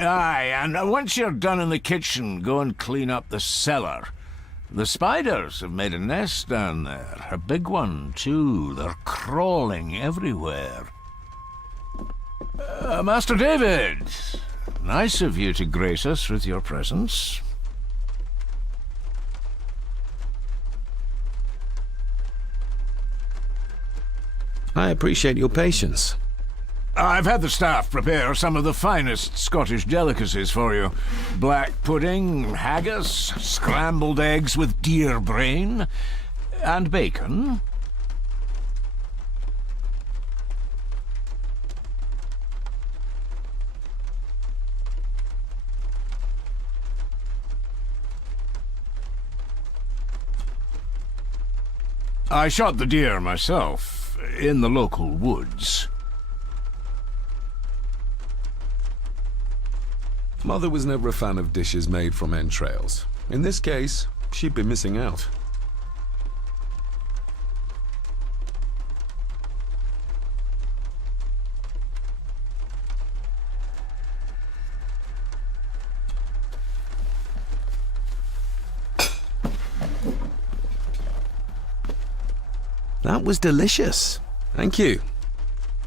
Aye, and once you're done in the kitchen, go and clean up the cellar. The spiders have made a nest down there. A big one, too. They're crawling everywhere. Master David, nice of you to grace us with your presence. I appreciate your patience. I've had the staff prepare some of the finest Scottish delicacies for you. Black pudding, haggis, scrambled eggs with deer brain, and bacon. I shot the deer myself, in the local woods. Mother was never a fan of dishes made from entrails. In this case, she'd be missing out. That was delicious. Thank you.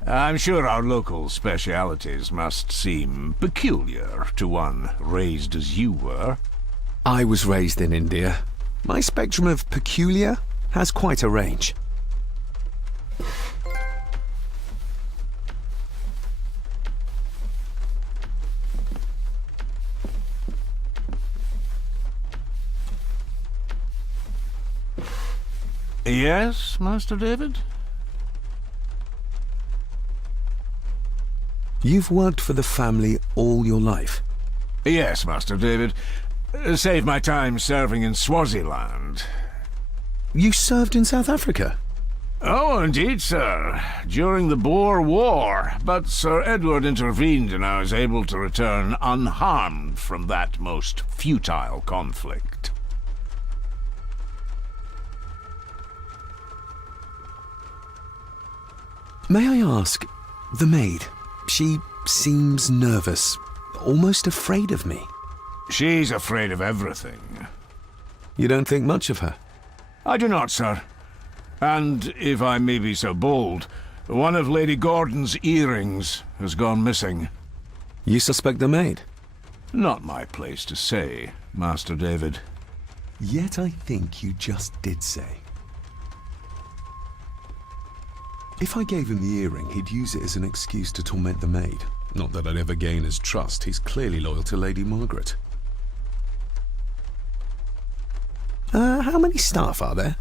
I'm sure our local specialities must seem peculiar to one raised as you were. I was raised in India. My spectrum of peculiar has quite a range. Yes, Master David? You've worked for the family all your life? Yes, Master David. Saved my time serving in Swaziland. You served in South Africa? Oh, indeed, sir. During the Boer War. But Sir Edward intervened and I was able to return unharmed from that most futile conflict. May I ask, the maid, she seems nervous, almost afraid of me. She's afraid of everything. You don't think much of her? I do not, sir. And, if I may be so bold, one of Lady Gordon's earrings has gone missing. You suspect the maid? Not my place to say, Master David. Yet I think you just did say. If I gave him the earring, he'd use it as an excuse to torment the maid. Not that I'd ever gain his trust. He's clearly loyal to Lady Margaret. How many staff are there?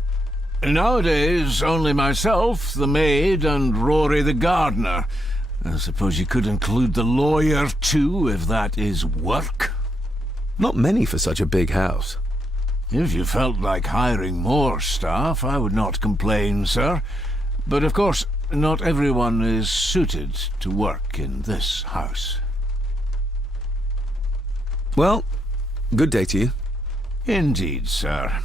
Nowadays, only myself, the maid, and Rory the gardener. I suppose you could include the lawyer, too, if that is work. Not many for such a big house. If you felt like hiring more staff, I would not complain, sir. But of course, not everyone is suited to work in this house. Well, good day to you. Indeed, sir.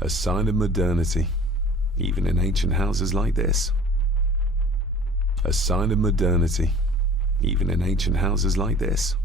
A sign of modernity, even in ancient houses like this. A sign of modernity, even in ancient houses like this.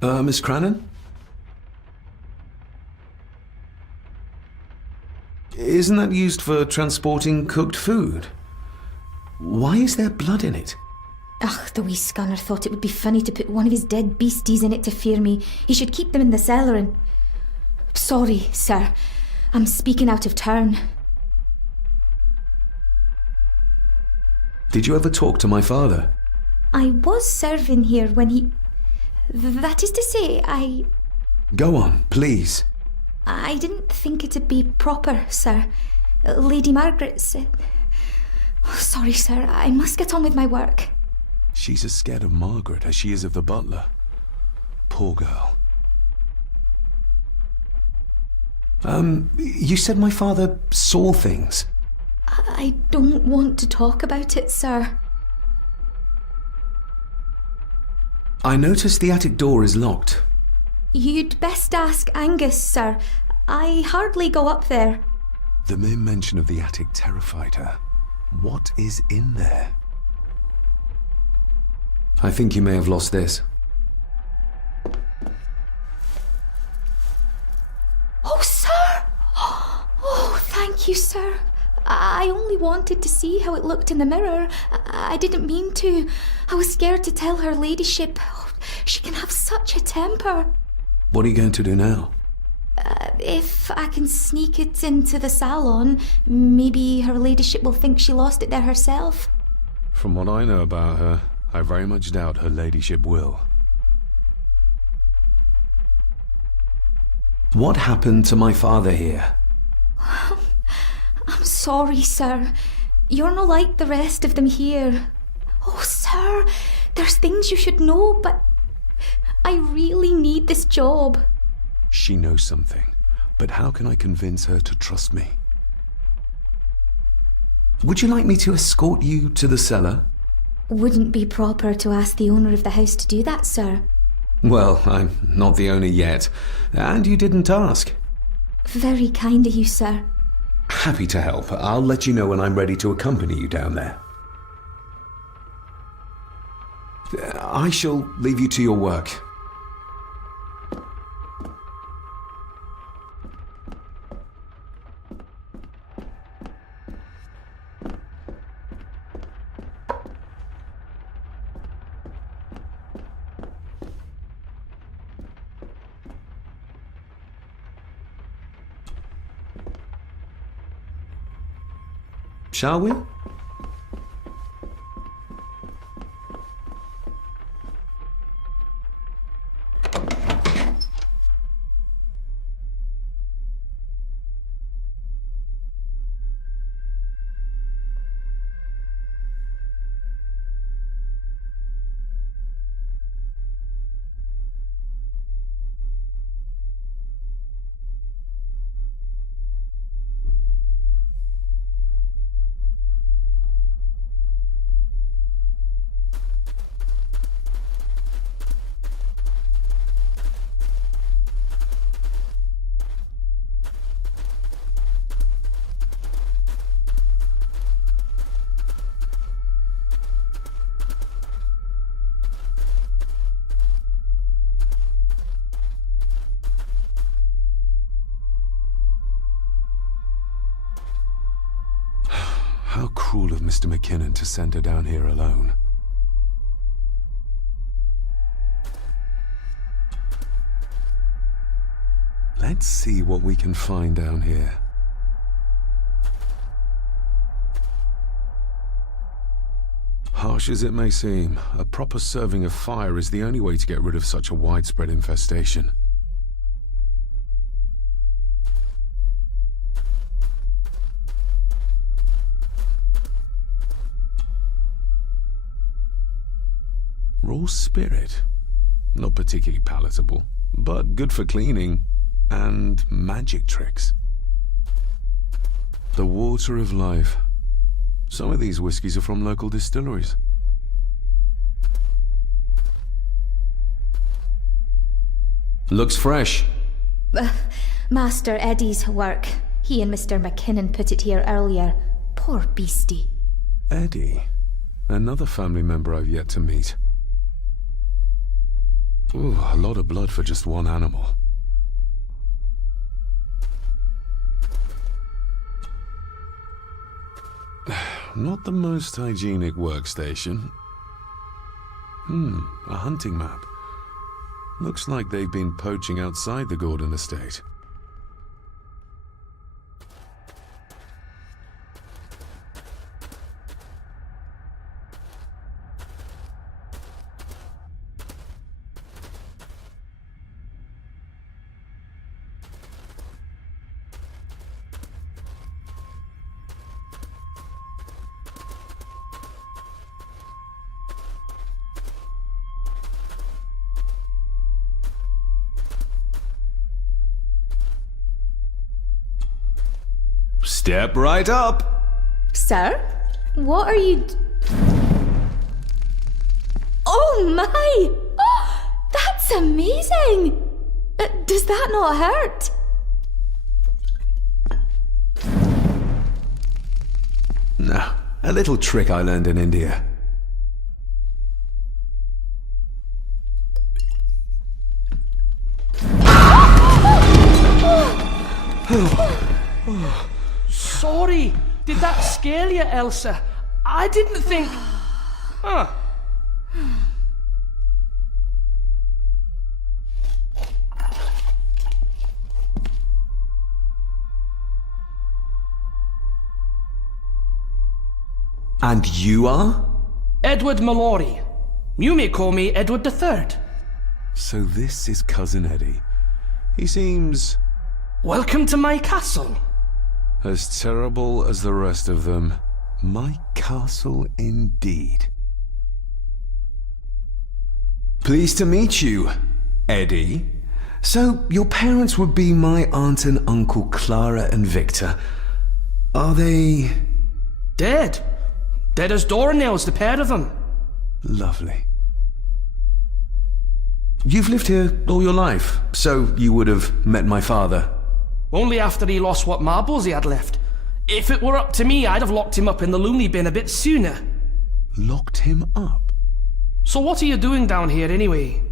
Miss Crannan? Isn't that used for transporting cooked food? Why is there blood in it? Ugh, the wee scunner thought it would be funny to put one of his dead beasties in it to fear me. He should keep them in the cellar and... Sorry, sir. I'm speaking out of turn. Did you ever talk to my father? I was serving here when he... That is to say, Go on, please. I didn't think it'd be proper, sir. Lady Margaret said... Sorry, sir. I must get on with my work. She's as scared of Margaret as she is of the butler. Poor girl. You said my father saw things. I don't want to talk about it, sir. I noticed the attic door is locked. You'd best ask Angus, sir. I hardly go up there. The mere mention of the attic terrified her. What is in there? I think you may have lost this. Oh, sir! Oh, thank you, sir. I only wanted to see how it looked in the mirror. I didn't mean to. I was scared to tell her ladyship. Oh, she can have such a temper. What are you going to do now? If I can sneak it into the salon, maybe her ladyship will think she lost it there herself. From what I know about her, I very much doubt her ladyship will. What happened to my father here? I'm sorry, sir. You're no like the rest of them here. Oh, sir, there's things you should know, but I really need this job. She knows something, but how can I convince her to trust me? Would you like me to escort you to the cellar? Wouldn't be proper to ask the owner of the house to do that, sir. Well, I'm not the owner yet, and you didn't ask. Very kind of you, sir. Happy to help. I'll let you know when I'm ready to accompany you down there. I shall leave you to your work. Shall we? How cruel of Mr. McKinnon to send her down here alone. Let's see what we can find down here. Harsh as it may seem, a proper serving of fire is the only way to get rid of such a widespread infestation. Raw spirit. Not particularly palatable, but good for cleaning. And magic tricks. The water of life. Some of these whiskies are from local distilleries. Looks fresh. Master Eddie's work. He and Mr. McKinnon put it here earlier. Poor beastie. Eddie? Another family member I've yet to meet. Ooh, a lot of blood for just one animal. Not the most hygienic workstation. A hunting map. Looks like they've been poaching outside the Gordon estate. Step right up. Sir? What are you... Oh my! Oh, that's amazing! Does that not hurt? No, a little trick I learned in India. Sorry, did that scare you, Elsa? I didn't think... Huh. And you are? Edward Mallory. You may call me Edward III. So this is Cousin Eddie. He seems Welcome to my castle. as terrible as the rest of them. My castle indeed. Pleased to meet you, Eddie. So, your parents would be my aunt and uncle Clara and Victor. Are they... Dead. Dead as doornails, the pair of them. Lovely. You've lived here all your life, so you would have met my father. Only after he lost what marbles he had left. If it were up to me, I'd have locked him up in the loony bin a bit sooner. Locked him up? So what are you doing down here anyway?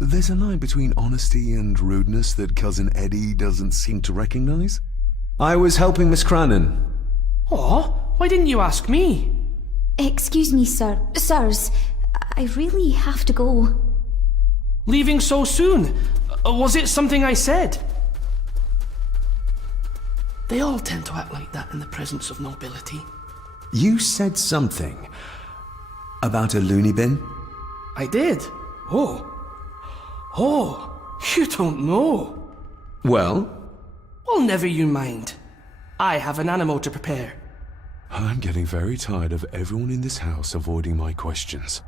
There's a line between honesty and rudeness that Cousin Eddie doesn't seem to recognize. I was helping Miss Crannan. Oh, why didn't you ask me? Excuse me, sir. Sirs, I really have to go. Leaving so soon? Was it something I said? They all tend to act like that in the presence of nobility. You said something about a loony bin? I did. Oh, you don't know. Well, Well, never you mind. I have an animal to prepare. I'm getting very tired of everyone in this house avoiding my questions.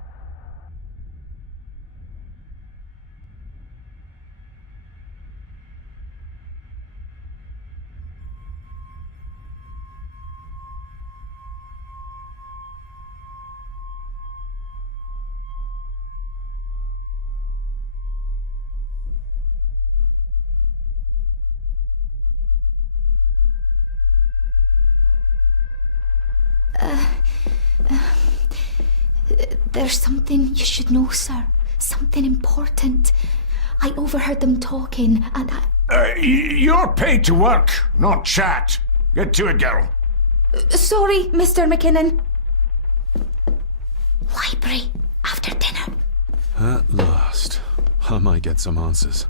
There's something you should know, sir. Something important. I overheard them talking, and You're paid to work, not chat. Get to it, girl. Sorry, Mr. McKinnon. Library, after dinner. At last, I might get some answers.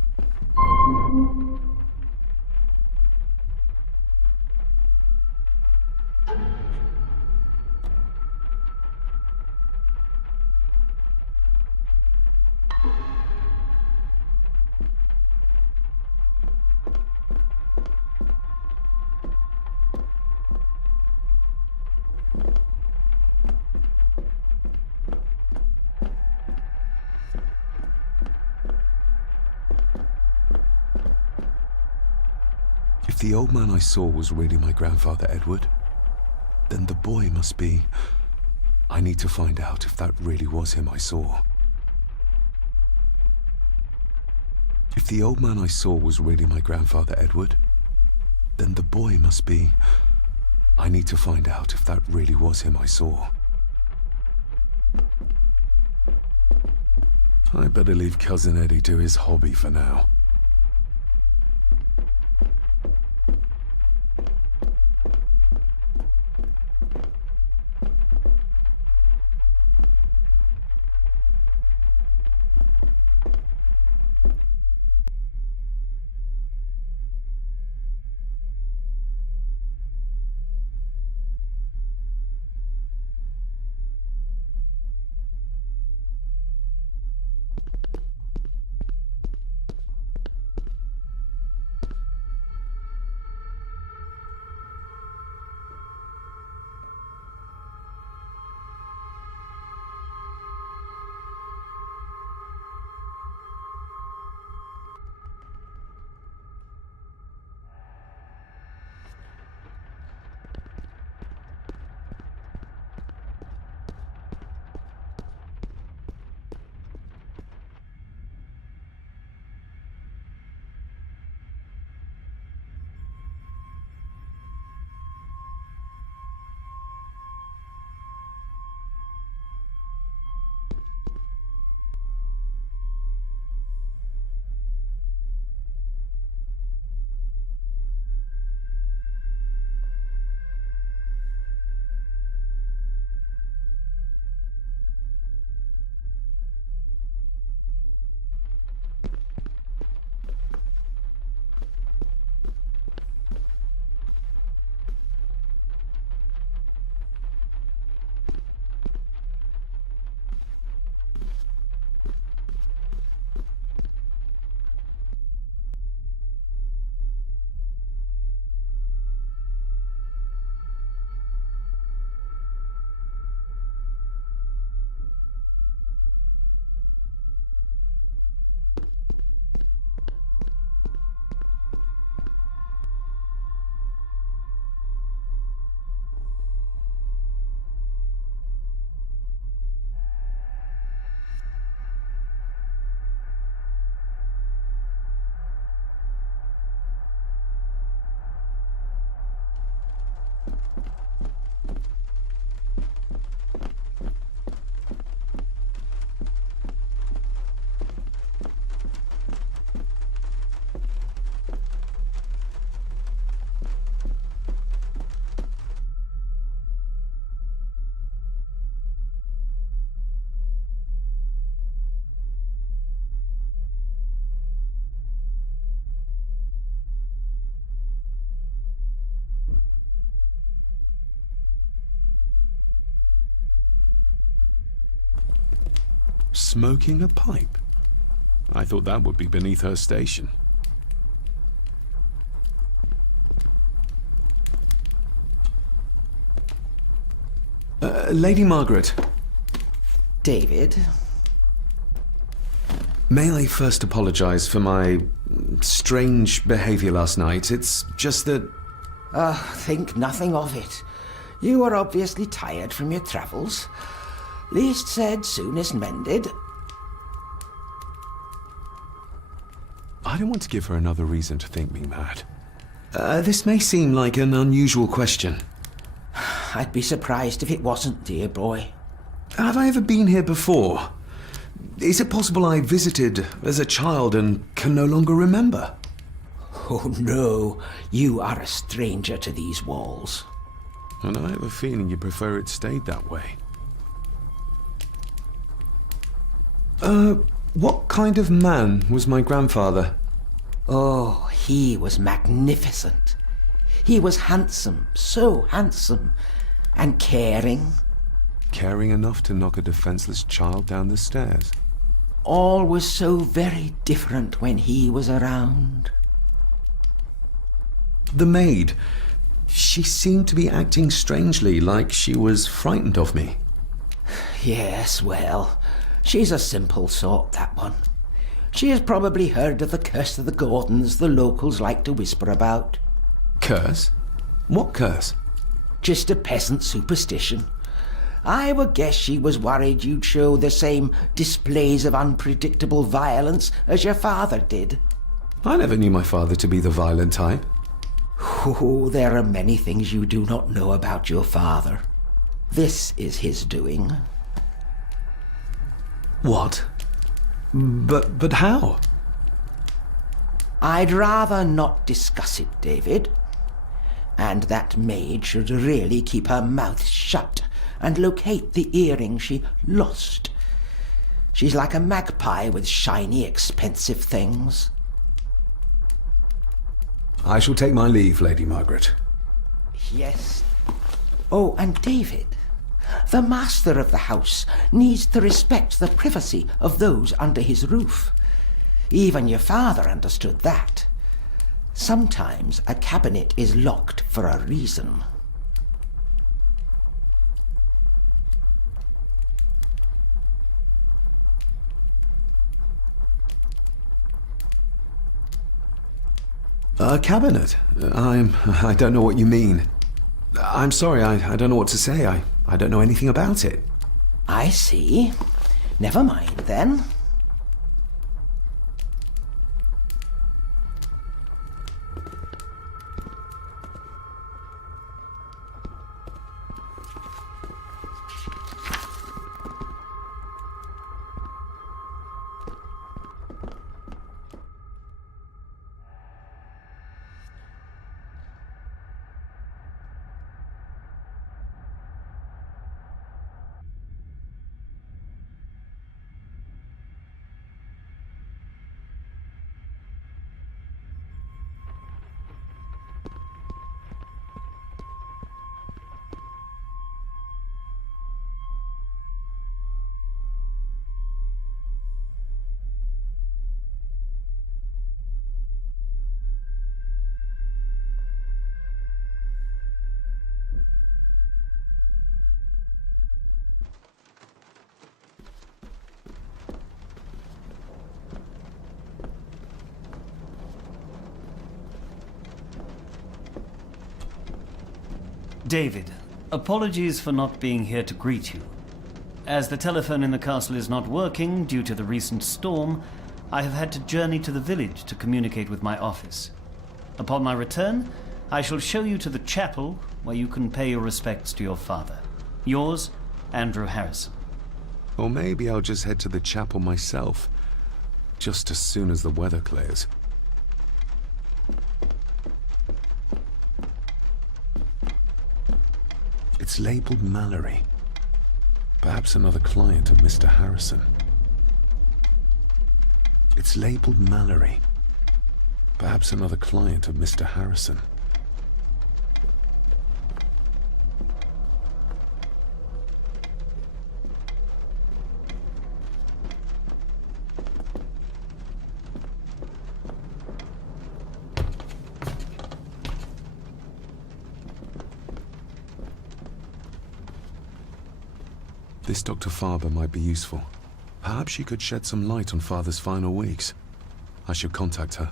If the old man I saw was really my grandfather Edward, then the boy must be... I need to find out if that really was him I saw. If the old man I saw was really my grandfather Edward, then the boy must be... I need to find out if that really was him I saw. I better leave Cousin Eddie to his hobby for now. Smoking a pipe? I thought that would be beneath her station. Lady Margaret. David? May I first apologize for my strange behavior last night? It's just that... Think nothing of it. You are obviously tired from your travels. Least said, soonest mended. I don't want to give her another reason to think me mad. This may seem like an unusual question. I'd be surprised if it wasn't, dear boy. Have I ever been here before? Is it possible I visited as a child and can no longer remember? Oh no, you are a stranger to these walls. And I have a feeling you prefer it stayed that way. What kind of man was my grandfather? Oh, he was magnificent. He was handsome, so handsome, and caring. Caring enough to knock a defenseless child down the stairs. All was so very different when he was around. The maid. She seemed to be acting strangely, like she was frightened of me. Yes, well, she's a simple sort, that one. She has probably heard of the curse of the Gordons the locals like to whisper about. Curse? What curse? Just a peasant superstition. I would guess she was worried you'd show the same displays of unpredictable violence as your father did. I never knew my father to be the violent type. Oh, there are many things you do not know about your father. This is his doing. What? But how? I'd rather not discuss it, David. And that maid should really keep her mouth shut and locate the earring she lost. She's like a magpie with shiny, expensive things. I shall take my leave, Lady Margaret. Yes. Oh, and David, the master of the house needs to respect the privacy of those under his roof. Even your father understood that. Sometimes a cabinet is locked for a reason. A cabinet? I don't know what you mean. I'm sorry, I don't know what to say. I don't know anything about it. I see. Never mind, then. David, apologies for not being here to greet you. As the telephone in the castle is not working due to the recent storm, I have had to journey to the village to communicate with my office. Upon my return, I shall show you to the chapel where you can pay your respects to your father. Yours, Andrew Harrison. Or maybe I'll just head to the chapel myself, just as soon as the weather clears. It's labelled Mallory. Perhaps another client of Mr. Harrison. It's labelled Mallory. Perhaps another client of Mr. Harrison. This Dr. Farber might be useful. Perhaps she could shed some light on Father's final weeks. I should contact her.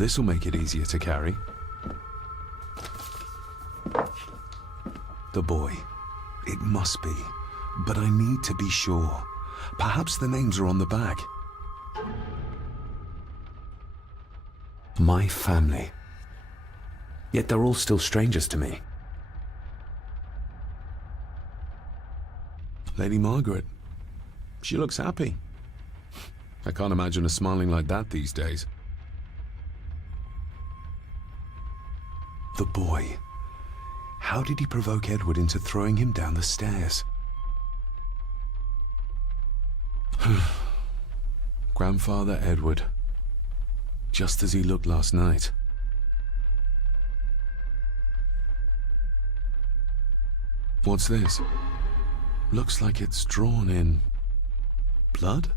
This'll make it easier to carry. The boy. It must be. But I need to be sure. Perhaps the names are on the back. My family. Yet they're all still strangers to me. Lady Margaret. She looks happy. I can't imagine her smiling like that these days. The boy. How did he provoke Edward into throwing him down the stairs? Grandfather Edward. Just as he looked last night. What's this? Looks like it's drawn in blood?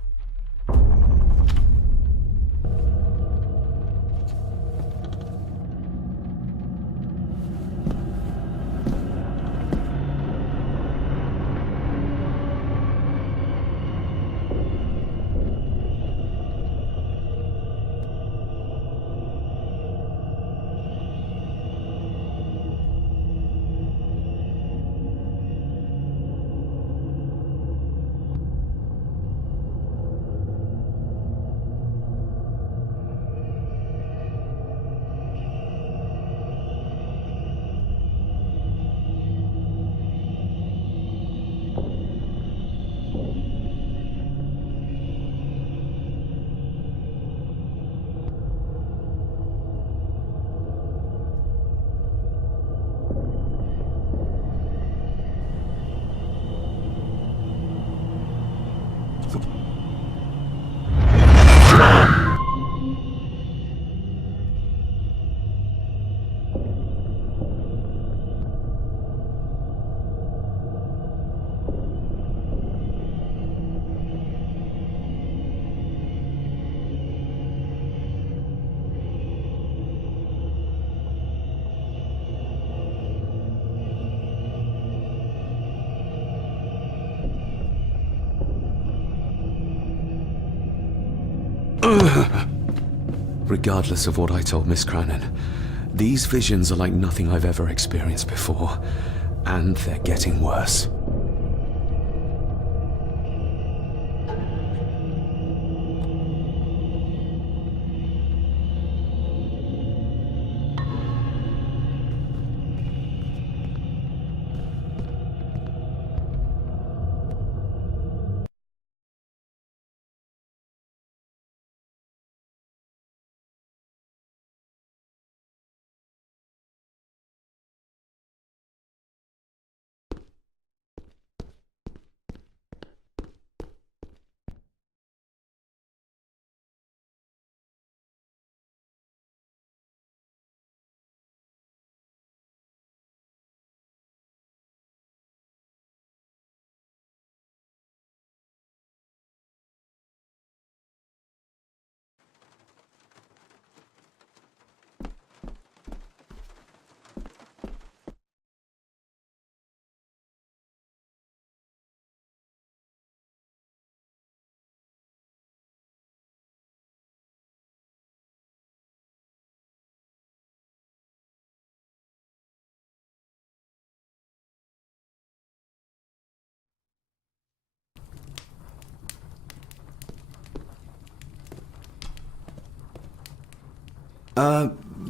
Regardless of what I told Miss Cranon, these visions are like nothing I've ever experienced before, and they're getting worse.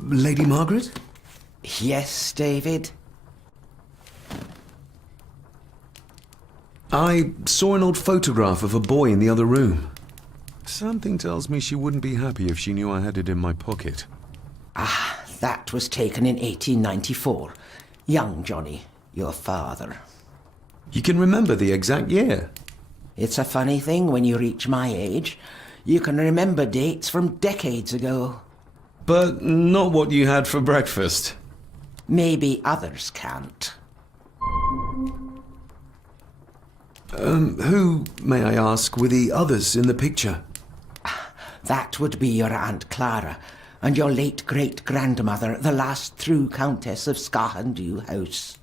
Lady Margaret? Yes, David? I saw an old photograph of a boy in the other room. Something tells me she wouldn't be happy if she knew I had it in my pocket. Ah, that was taken in 1894. Young Johnny, your father. You can remember the exact year? It's a funny thing when you reach my age. You can remember dates from decades ago. But not what you had for breakfast. Maybe others can't. Who, may I ask, were the others in the picture? That would be your Aunt Clara and your late great-grandmother, the last true Countess of Scahandew House.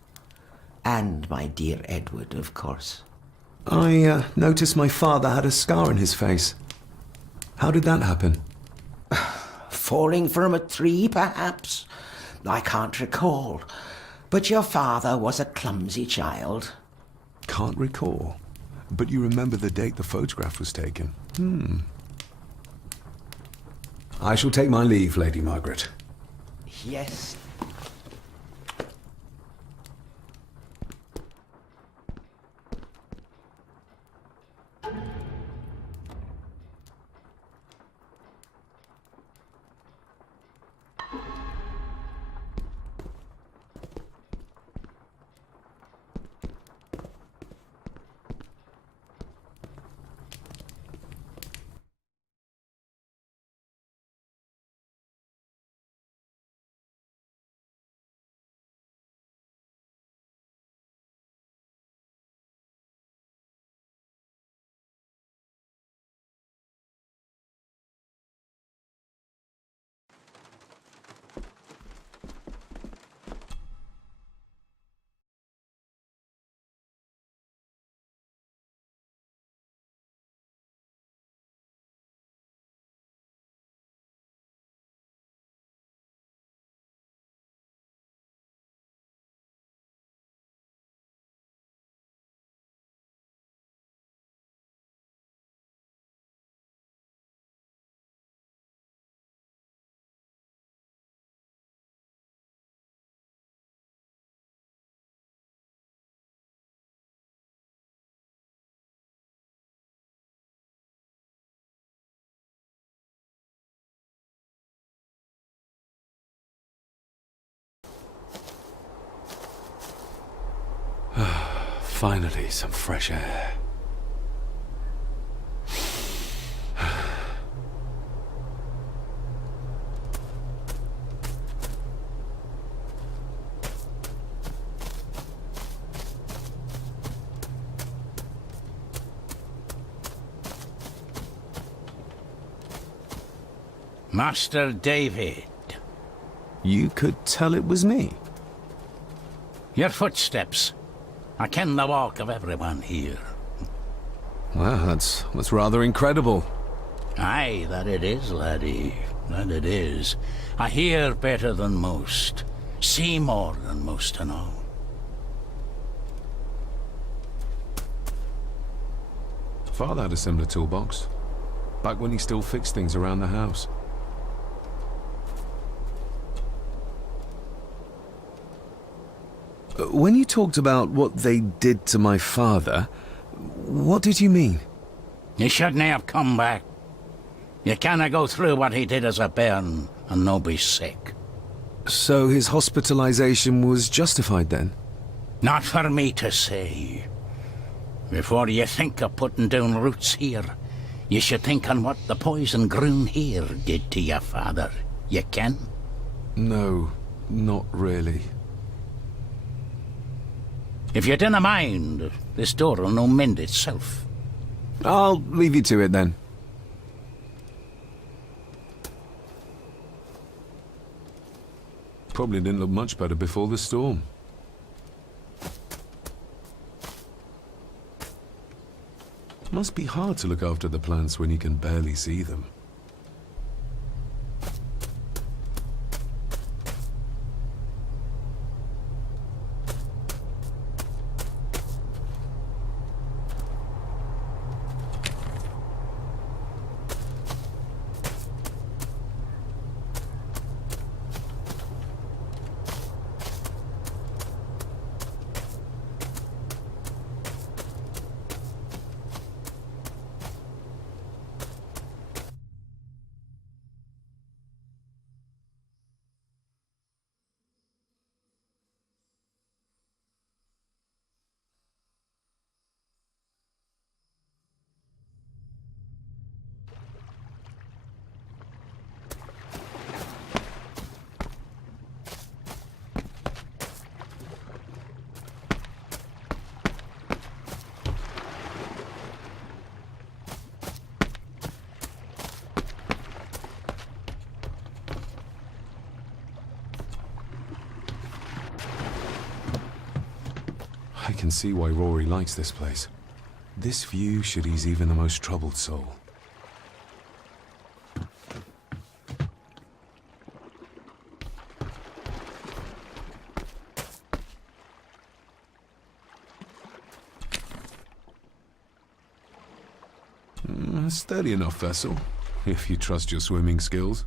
And my dear Edward, of course. I noticed my father had a scar on his face. How did that happen? Falling from a tree, perhaps? I can't recall. But your father was a clumsy child. Can't recall. But you remember the date the photograph was taken? I shall take my leave, Lady Margaret. Yes. Finally, some fresh air. Master David. You could tell it was me. Your footsteps. I ken the walk of everyone here. Wow, that's rather incredible. Aye, that it is, laddie. That it is. I hear better than most. See more than most to know. Father had a similar toolbox. Back when he still fixed things around the house. When you talked about what they did to my father, what did you mean? You shouldn't have come back. You canna go through what he did as a bairn and no be sick. So his hospitalization was justified then? Not for me to say. Before you think of putting down roots here, you should think on what the poison grown here did to your father. You can? No, not really. If you dinna mind, this door'll no mend itself. I'll leave you to it then. Probably didn't look much better before the storm. Must be hard to look after the plants when you can barely see them. I can see why Rory likes this place. This view should ease even the most troubled soul. A sturdy enough vessel, if you trust your swimming skills.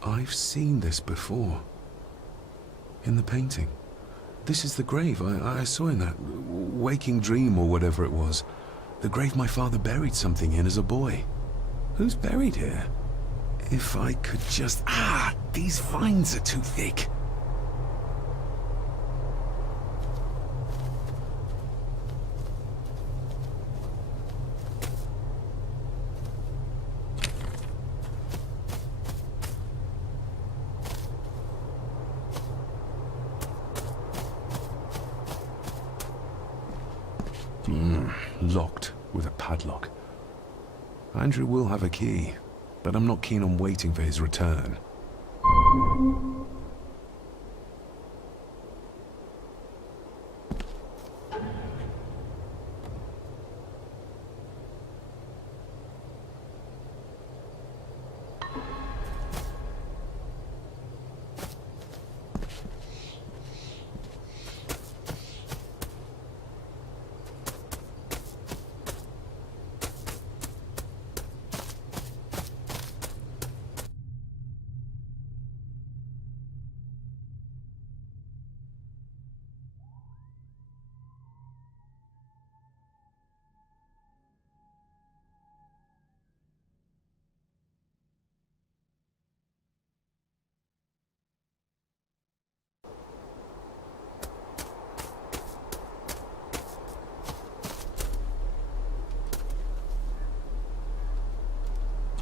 I've seen this before. In the painting. This is the grave I saw in that waking dream or whatever it was. The grave my father buried something in as a boy. Who's buried here? If I could just... these vines are too thick. Locked with a padlock. Andrew will have a key, but I'm not keen on waiting for his return.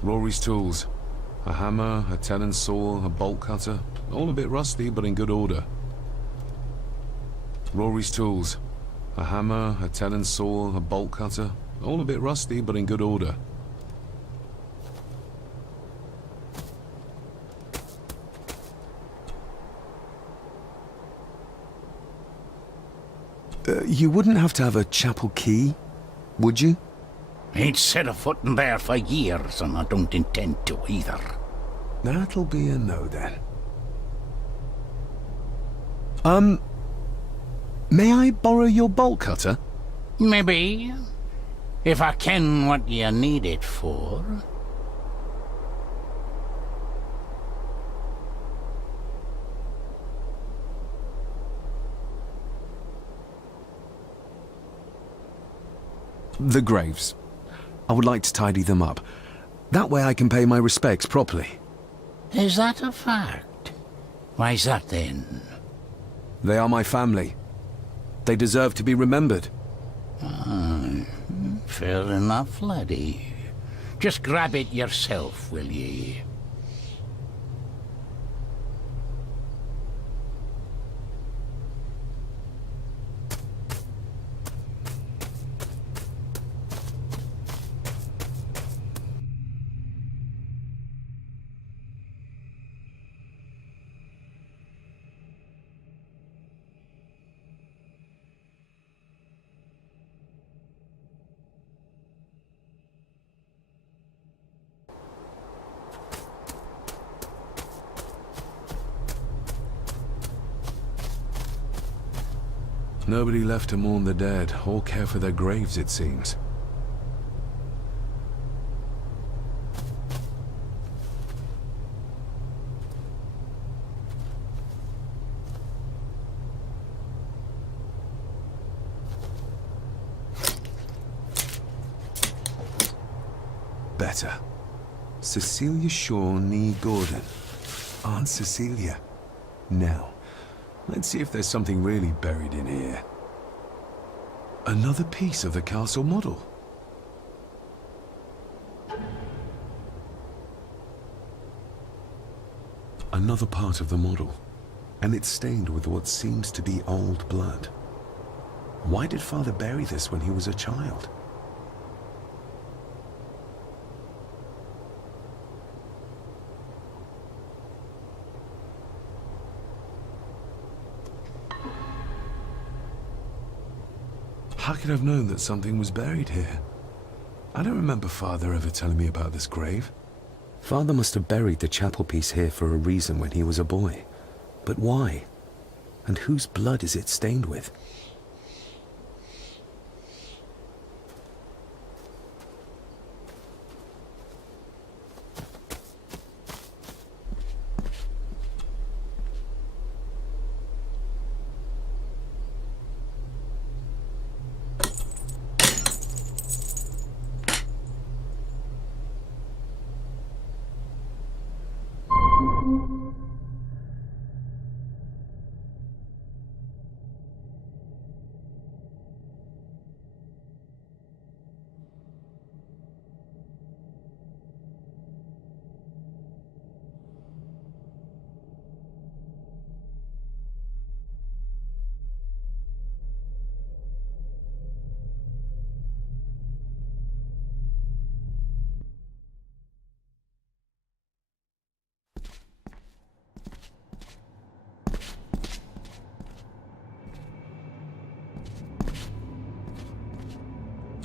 Rory's tools. A hammer, a tenon's saw, a bolt cutter. All a bit rusty, but in good order. Rory's tools. A hammer, a tenon's saw, a bolt cutter. All a bit rusty, but in good order. You wouldn't have to have a chapel key, would you? Ain't set a foot in there for years, and I don't intend to either. That'll be a no, then. May I borrow your bolt cutter? Maybe. If I ken what you need it for. The graves. I would like to tidy them up. That way I can pay my respects properly. Is that a fact? Why's that then? They are my family. They deserve to be remembered. Fair enough, laddie. Just grab it yourself, will ye? Nobody left to mourn the dead or care for their graves, it seems. Better. Cecilia Shaw Nee Gordon. Aunt Cecilia. Now, let's see if there's something really buried in here. Another piece of the castle model. Another part of the model. And it's stained with what seems to be old blood. Why did Father bury this when he was a child? How could I have known that something was buried here? I don't remember Father ever telling me about this grave. Father must have buried the chapel piece here for a reason when he was a boy. But why? And whose blood is it stained with?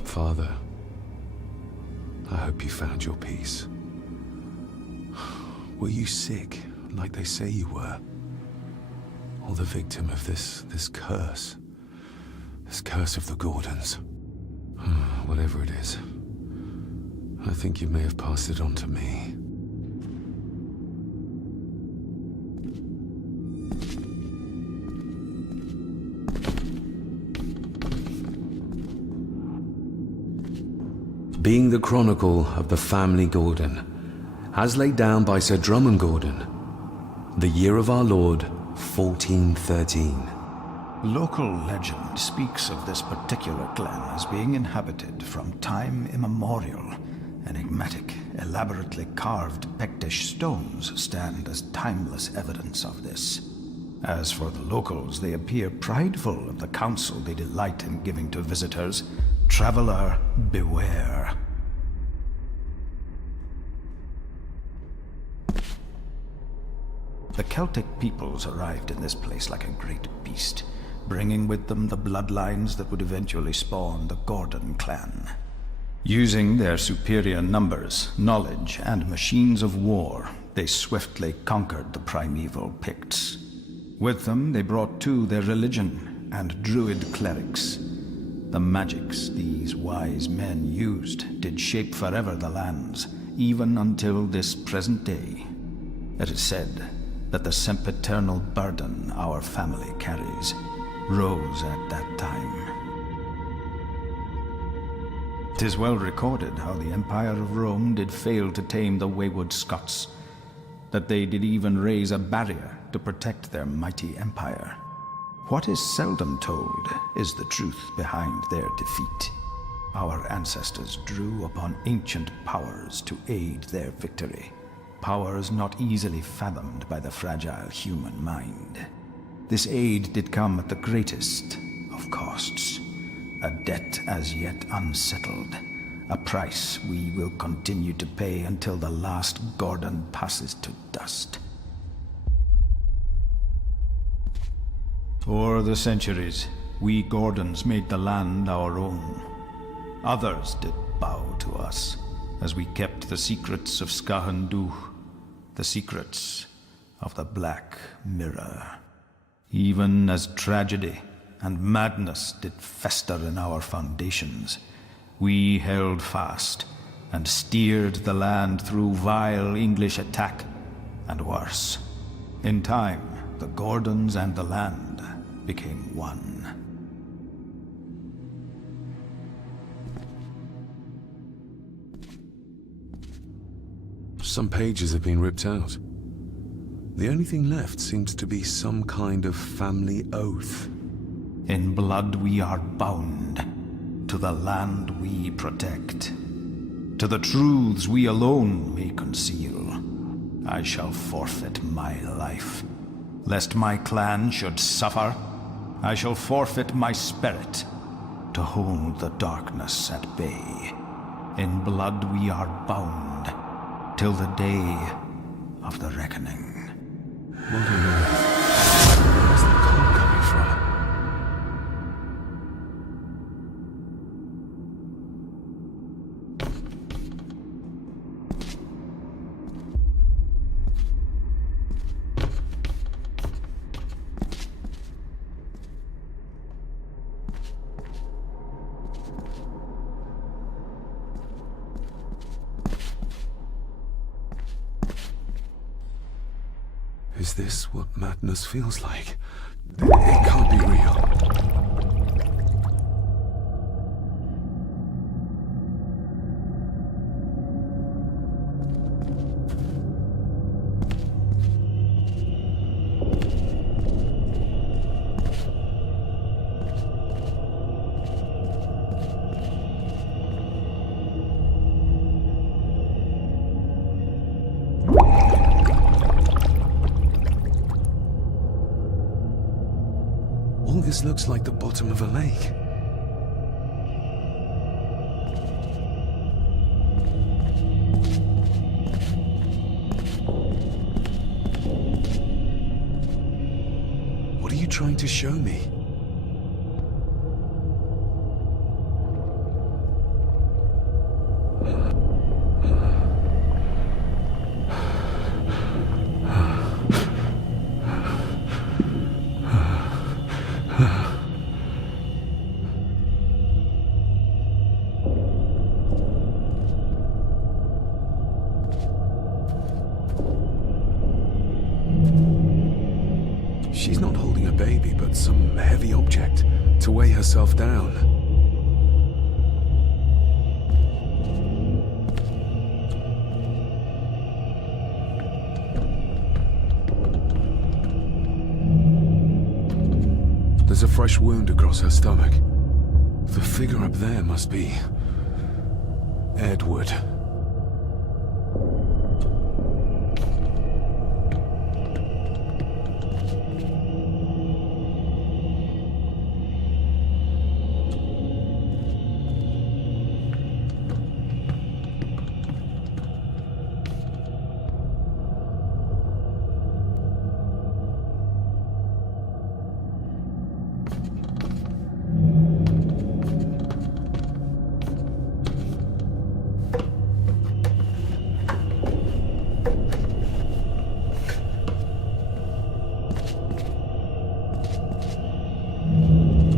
Father, I hope you found your peace. Were you sick, like they say you were? Or the victim of this curse? This curse of the Gordons? Whatever it is, I think you may have passed it on to me. Being the chronicle of the family Gordon, as laid down by Sir Drummond Gordon, the year of our Lord, 1413. Local legend speaks of this particular clan as being inhabited from time immemorial. Enigmatic, elaborately carved Pictish stones stand as timeless evidence of this. As for the locals, they appear prideful of the counsel they delight in giving to visitors. Traveler, beware. The Celtic peoples arrived in this place like a great beast, bringing with them the bloodlines that would eventually spawn the Gordon clan. Using their superior numbers, knowledge, and machines of war, they swiftly conquered the primeval Picts. With them, they brought too their religion and druid clerics. The magics these wise men used did shape forever the lands, even until this present day. It is said that the sempiternal burden our family carries rose at that time. 'Tis well recorded how the Empire of Rome did fail to tame the wayward Scots, that they did even raise a barrier to protect their mighty empire. What is seldom told is the truth behind their defeat. Our ancestors drew upon ancient powers to aid their victory, powers not easily fathomed by the fragile human mind. This aid did come at the greatest of costs, a debt as yet unsettled, a price we will continue to pay until the last Gordon passes to dust. O'er the centuries, we Gordons made the land our own. Others did bow to us, as we kept the secrets of Skahandu, the secrets of the Black Mirror. Even as tragedy and madness did fester in our foundations, we held fast and steered the land through vile English attack and worse. In time, the Gordons and the land became one. Some pages have been ripped out. The only thing left seems to be some kind of family oath. In blood we are bound to the land we protect, to the truths we alone may conceal. I shall forfeit my life. Lest my clan should suffer, I shall forfeit my spirit to hold the darkness at bay. In blood we are bound till the day of the reckoning. What on earth? Where's the call coming from? Is this what madness feels like? It can't be real. All this looks like the bottom of a lake. What are you trying to show me? She's not holding a baby, but some heavy object to weigh herself down. There's a fresh wound across her stomach. The figure up there must be Edward.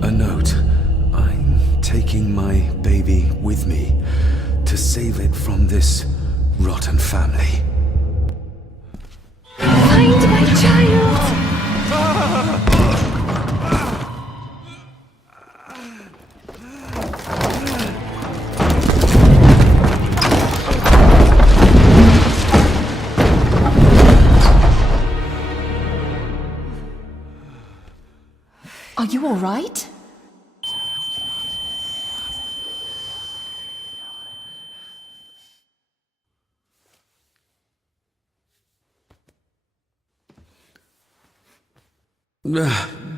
A note. I'm taking my baby with me to save it from this rotten family. Find my child! Are you all right?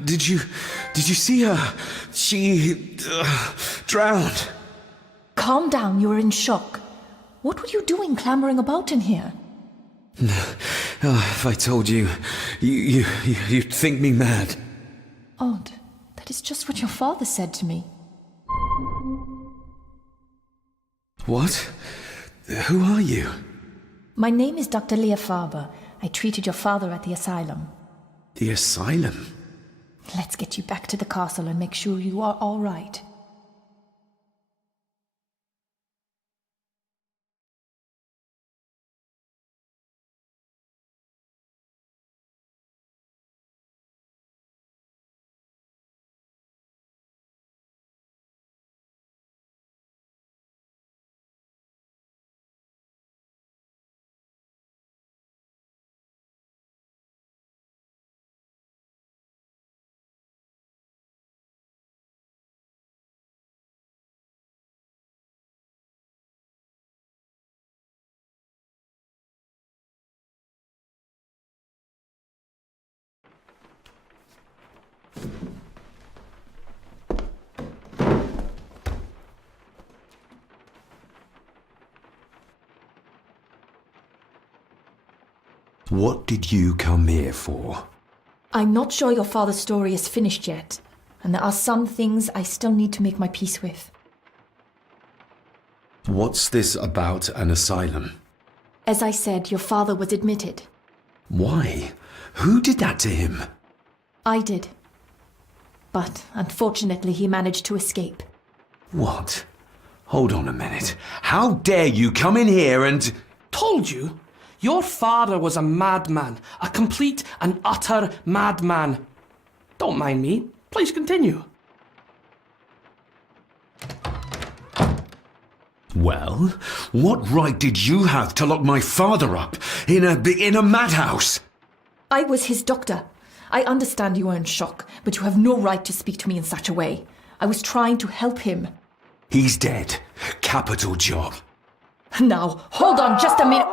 Did you see her? She drowned. Calm down, you're in shock. What were you doing clambering about in here? If I told you, you'd think me mad. Odd. That is just what your father said to me. What? Who are you? My name is Dr. Leah Faber. I treated your father at the asylum. The asylum? Let's get you back to the castle and make sure you are all right. What did you come here for? I'm not sure your father's story is finished yet, and there are some things I still need to make my peace with. What's this about an asylum? As I said, your father was admitted. Why? Who did that to him? I did. But unfortunately, he managed to escape. What? Hold on a minute. How dare you come in here and... Told you? Your father was a madman. A complete and utter madman. Don't mind me. Please continue. Well, what right did you have to lock my father up in a madhouse? I was his doctor. I understand you are in shock, but you have no right to speak to me in such a way. I was trying to help him. He's dead. Capital job. Now, hold on just a minute.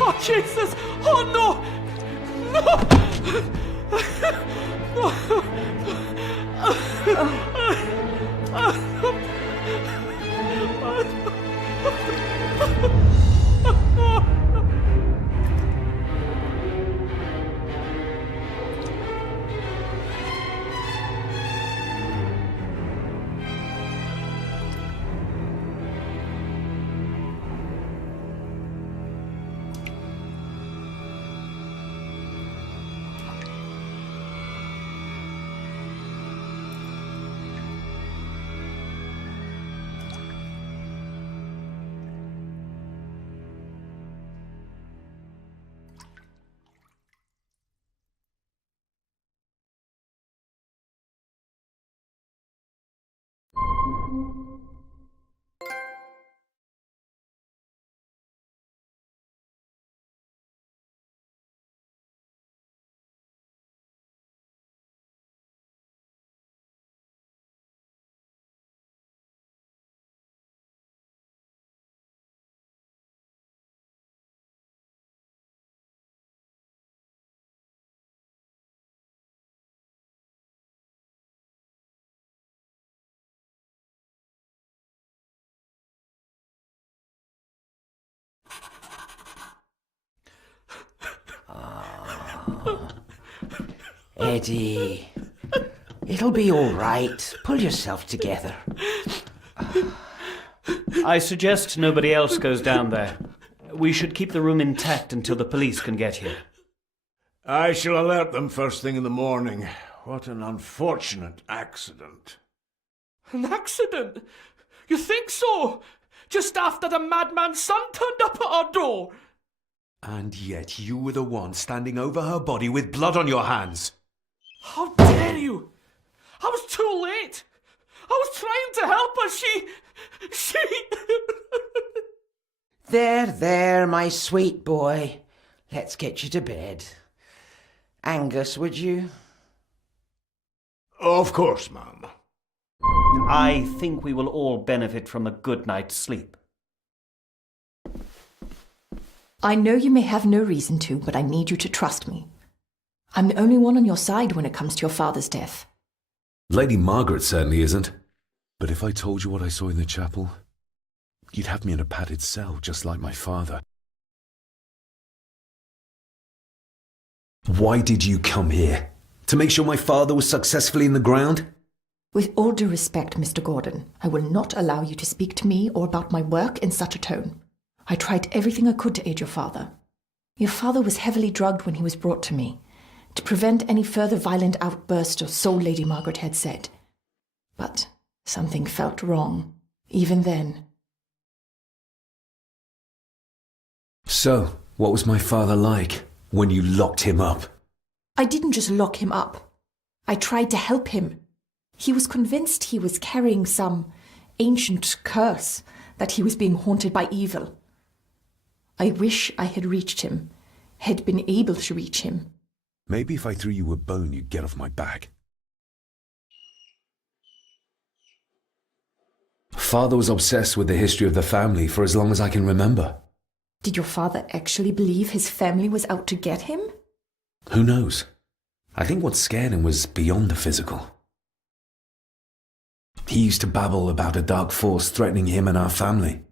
Oh, Jesus! Oh, no! Eddie, it'll be all right. Pull yourself together. I suggest nobody else goes down there. We should keep the room intact until the police can get here. I shall alert them first thing in the morning. What an unfortunate accident. An accident? You think so? Just after the madman's son turned up at our door? And yet you were the one standing over her body with blood on your hands. How dare you! I was too late! I was trying to help her, she... There, my sweet boy. Let's get you to bed. Angus, would you? Of course, ma'am. I think we will all benefit from a good night's sleep. I know you may have no reason to, but I need you to trust me. I'm the only one on your side when it comes to your father's death. Lady Margaret certainly isn't. But if I told you what I saw in the chapel, you'd have me in a padded cell, just like my father. Why did you come here? To make sure my father was successfully in the ground? With all due respect, Mr. Gordon, I will not allow you to speak to me or about my work in such a tone. I tried everything I could to aid your father. Your father was heavily drugged when he was brought to me, to prevent any further violent outburst, or so Lady Margaret had said. But something felt wrong, even then. So, what was my father like when you locked him up? I didn't just lock him up. I tried to help him. He was convinced he was carrying some ancient curse, that he was being haunted by evil. I wish I had reached him, had been able to reach him. Maybe if I threw you a bone, you'd get off my back. Father was obsessed with the history of the family for as long as I can remember. Did your father actually believe his family was out to get him? Who knows? I think what scared him was beyond the physical. He used to babble about a dark force threatening him and our family.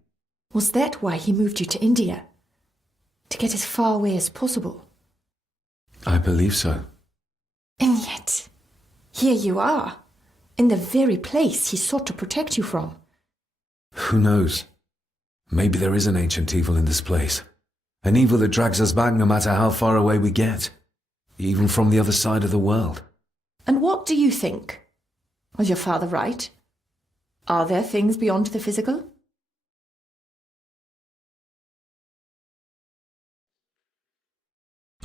Was that why he moved you to India? To get as far away as possible? I believe so. And yet, here you are, in the very place he sought to protect you from. Who knows? Maybe there is an ancient evil in this place. An evil that drags us back no matter how far away we get. Even from the other side of the world. And what do you think? Was your father right? Are there things beyond the physical?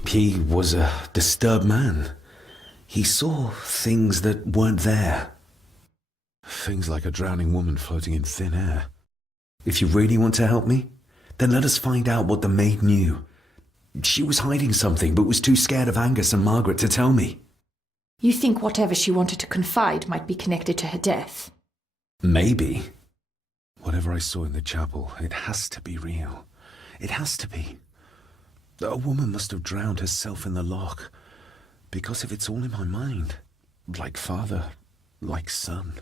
He was a disturbed man. He saw things that weren't there. Things like a drowning woman floating in thin air. If you really want to help me, then let us find out what the maid knew. She was hiding something, but was too scared of Angus and Margaret to tell me. You think whatever she wanted to confide might be connected to her death? Maybe. Whatever I saw in the chapel, it has to be real. It has to be. A woman must have drowned herself in the loch. Because if it's all in my mind, like father, like son.